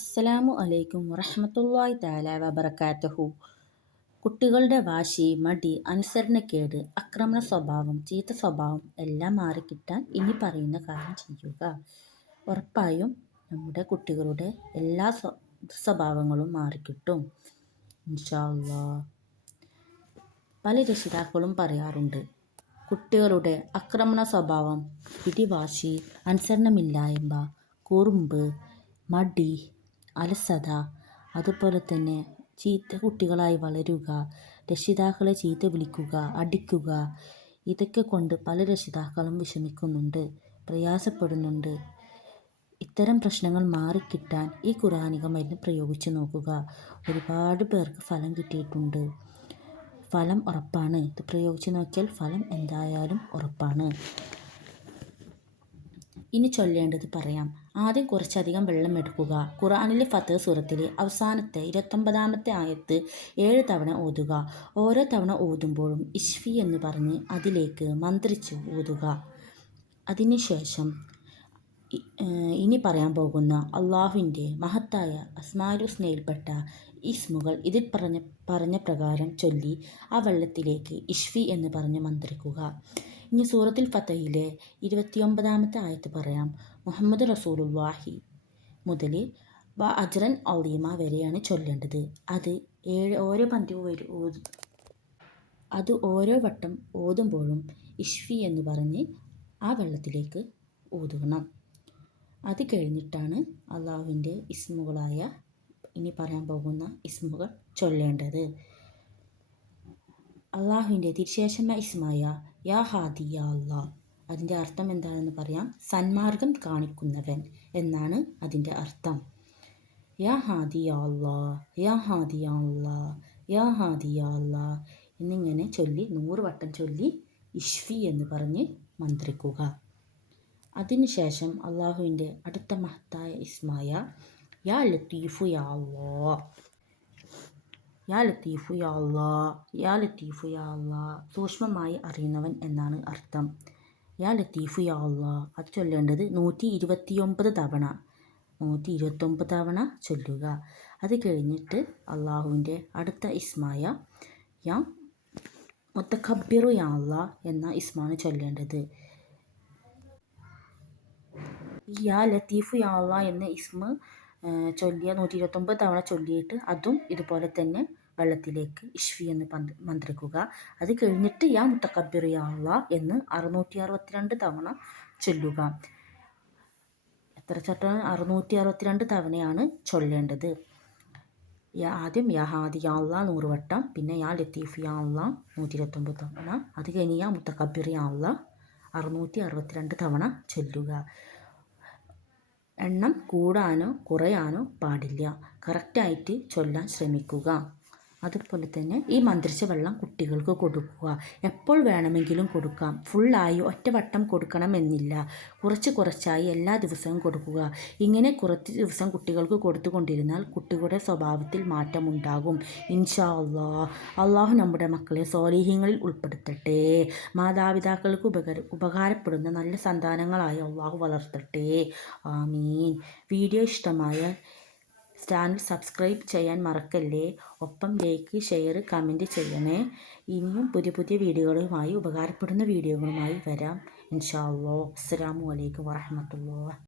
അസ്സലാമു അലൈക്കും വറഹമത്തല്ലായി താല വബർക്കാറ്റഹു കുട്ടികളുടെ വാശി മടി അനുസരണക്കേട് ആക്രമണ സ്വഭാവം ചീത്ത സ്വഭാവം എല്ലാം മാറിക്കിട്ടാൻ ഇനി പറയുന്ന കാര്യം ചെയ്യുക. ഉറപ്പായും നമ്മുടെ കുട്ടികളുടെ എല്ലാ സ്വഭാവങ്ങളും മാറിക്കിട്ടും. ഇൻഷാല്ലാ പല രക്ഷിതാക്കളും പറയാറുണ്ട് കുട്ടികളുടെ ആക്രമണ സ്വഭാവം പിടിവാശി അനുസരണമില്ലായ്മ കുറുമ്പ് മടി അലസത അതുപോലെ തന്നെ ചീത്ത കുട്ടികളായി വളരുക രക്ഷിതാക്കളെ ചീത്ത വിളിക്കുക അടിക്കുക ഇതൊക്കെ കൊണ്ട് പല രക്ഷിതാക്കളും വിഷമിക്കുന്നുണ്ട് പ്രയാസപ്പെടുന്നുണ്ട്. ഇത്തരം പ്രശ്നങ്ങൾ മാറിക്കിട്ടാൻ ഈ കുറാനിക മരുന്ന് പ്രയോഗിച്ച് നോക്കുക. ഒരുപാട് പേർക്ക് ഫലം കിട്ടിയിട്ടുണ്ട്. ഫലം ഉറപ്പാണ്. ഇത് പ്രയോഗിച്ച് നോക്കിയാൽ ഫലം എന്തായാലും ഉറപ്പാണ്. ഇനി ചൊല്ലേണ്ടത് പറയാം. ആദ്യം കുറച്ചധികം വെള്ളം എടുക്കുക. ഖുറാനിലെ ഫത്ത് സുറത്തിലെ അവസാനത്തെ ഇരുപത്തൊമ്പതാമത്തെ ആയത്ത് ഏഴ് തവണ ഓതുക. ഓരോ തവണ ഓതുമ്പോഴും ഇഷ്ഫി എന്ന് പറഞ്ഞ് അതിലേക്ക് മന്ത്രിച്ച് ഓതുക. അതിനുശേഷം ഇനി പറയാൻ പോകുന്ന അള്ളാഹുവിന്റെ മഹത്തായ അസ്മാരുസ്നയിൽപ്പെട്ട ഇസ്മുകൾ ഇതിൽ പറഞ്ഞ പറഞ്ഞ പ്രകാരം ചൊല്ലി ആ വെള്ളത്തിലേക്ക് ഇഷ്ഫി എന്ന് പറഞ്ഞ് മന്ത്രിക്കുക. ഇനി സൂറത്തിൽ ഫത്തയിലെ ഇരുപത്തിയൊമ്പതാമത്തെ ആയത്ത് പറയാം. മുഹമ്മദ് റസൂലുല്ലാഹി മുതൽ വ അജ്റൻ ഔലീമ വരെയാണ് ചൊല്ലേണ്ടത്. അത് ഏഴ് ഓരോ പന്തി അത് ഓരോ വട്ടം ഓതുമ്പോഴും ഇഷ്ഫി എന്ന് പറഞ്ഞ് ആ വെള്ളത്തിലേക്ക് ഊതണം അത് കഴിഞ്ഞിട്ടാണ് അള്ളാഹുവിന്റെ ഇസ്മുകളായ ഇനി പറയാൻ പോകുന്ന ഇസ്മുകൾ ചൊല്ലേണ്ടത്. അള്ളാഹുവിന്റെ തിരിശേഷമായ ഇസ്മായ യാ ഹാദി യാ അതിന്റെ അർത്ഥം എന്താണെന്ന് പറയാം? സന്മാർഗം കാണിക്കുന്നവൻ എന്നാണ് അതിന്റെ അർത്ഥം. യാ ഹാദി യാ അള്ളാ യാ ഹാദി യാ യാ എന്നിങ്ങനെ ചൊല്ലി നൂറ് വട്ടം ചൊല്ലി ഇഷ്ഫി എന്ന് പറഞ്ഞ് മന്ത്രിക്കുക. അതിനുശേഷം അള്ളാഹുവിന്റെ അടുത്ത മഹത്തായ ഇസ്മായ യാ ലത്തീഫു യാ അള്ളാ യാ ലത്തീഫു യാ അള്ളാ യാ ലത്തീഫു യാ അള്ളാ സൂക്ഷ്മമായി അറിയുന്നവൻ എന്നാണ് അർത്ഥം. യാ ലത്തീഫു യാ അള്ളാ അത് ചൊല്ലേണ്ടത് നൂറ്റി ഇരുപത്തിയൊമ്പത് തവണ. നൂറ്റി ഇരുപത്തൊമ്പത് തവണ ചൊല്ലുക. അത് കഴിഞ്ഞിട്ട് അള്ളാഹുവിന്റെ അടുത്ത ഇസ്മായ യാ മുത്തഖബിറു യാ അള്ളാ എന്ന ഇസ്മാണ് ചൊല്ലേണ്ടത്. യാ ലത്തീഫു യാ അള്ളാ എന്ന ഇസ്മ ചൊല്ലിയ നൂറ്റി ഇരുപത്തൊമ്പത് തവണ ചൊല്ലിയിട്ട് അതും ഇതുപോലെ തന്നെ വെള്ളത്തിലേക്ക് ഇഷ്ഫി എന്ന് മന്ത്രിക്കുക. അത് കഴിഞ്ഞിട്ട് യാ മുത്തക്കബിർ യാ എന്ന് അറുന്നൂറ്റി അറുപത്തിരണ്ട് തവണ ചൊല്ലുക. എത്ര ചട്ട? അറുന്നൂറ്റി അറുപത്തിരണ്ട് തവണയാണ് ചൊല്ലേണ്ടത്. ആദ്യം യാ ഹാദി നൂറ് വട്ടം പിന്നെ യാ ലത്തീഫ് യാ അള്ളാ നൂറ്റി ഇരുപത്തൊമ്പത് തവണ. അത് കഴിഞ്ഞ് യാ മുത്തക്കബിർ യാ അറുന്നൂറ്റി അറുപത്തിരണ്ട് തവണ ചൊല്ലുക. എണ്ണം കൂടാനോ കുറയാനോ പാടില്ല. കറക്റ്റായിട്ട് ചൊല്ലാൻ ശ്രമിക്കുക. അതുപോലെ തന്നെ ഈ മന്ത്രിച്ച വെള്ളം കുട്ടികൾക്ക് കൊടുക്കുക. എപ്പോൾ വേണമെങ്കിലും കൊടുക്കാം. ഫുള്ളായി ഒറ്റവട്ടം കൊടുക്കണമെന്നില്ല കുറച്ച് കുറച്ചായി എല്ലാ ദിവസവും കൊടുക്കുക. ഇങ്ങനെ കുറച്ച് ദിവസം കുട്ടികൾക്ക് കൊടുത്തുകൊണ്ടിരുന്നാൽ കുട്ടികളുടെ സ്വഭാവത്തിൽ മാറ്റമുണ്ടാകും ഇൻഷാ അള്ളാ അള്ളാഹു നമ്മുടെ മക്കളെ സോലീഹ്യങ്ങളിൽ ഉൾപ്പെടുത്തട്ടെ. മാതാപിതാക്കൾക്ക് ഉപകാര ഉപകാരപ്പെടുന്ന നല്ല സന്താനങ്ങളായി അള്ളാഹു വളർത്തട്ടെ. ആമീൻ. വീഡിയോ ഇഷ്ടമായ ചാനൽ സബ്സ്ക്രൈബ് ചെയ്യാൻ മറക്കല്ലേ? ഒപ്പം ലൈക്ക് ഷെയർ കമന്റ് ചെയ്യണേ. ഇനിയും പുതിയ പുതിയ വീഡിയോകളുമായി ഉപകാരപ്പെടുന്ന വീഡിയോകളുമായി വരാം. ഇൻഷാ അല്ലാ അസ്സാം വലൈക്കും വാഹമത്തുള്ള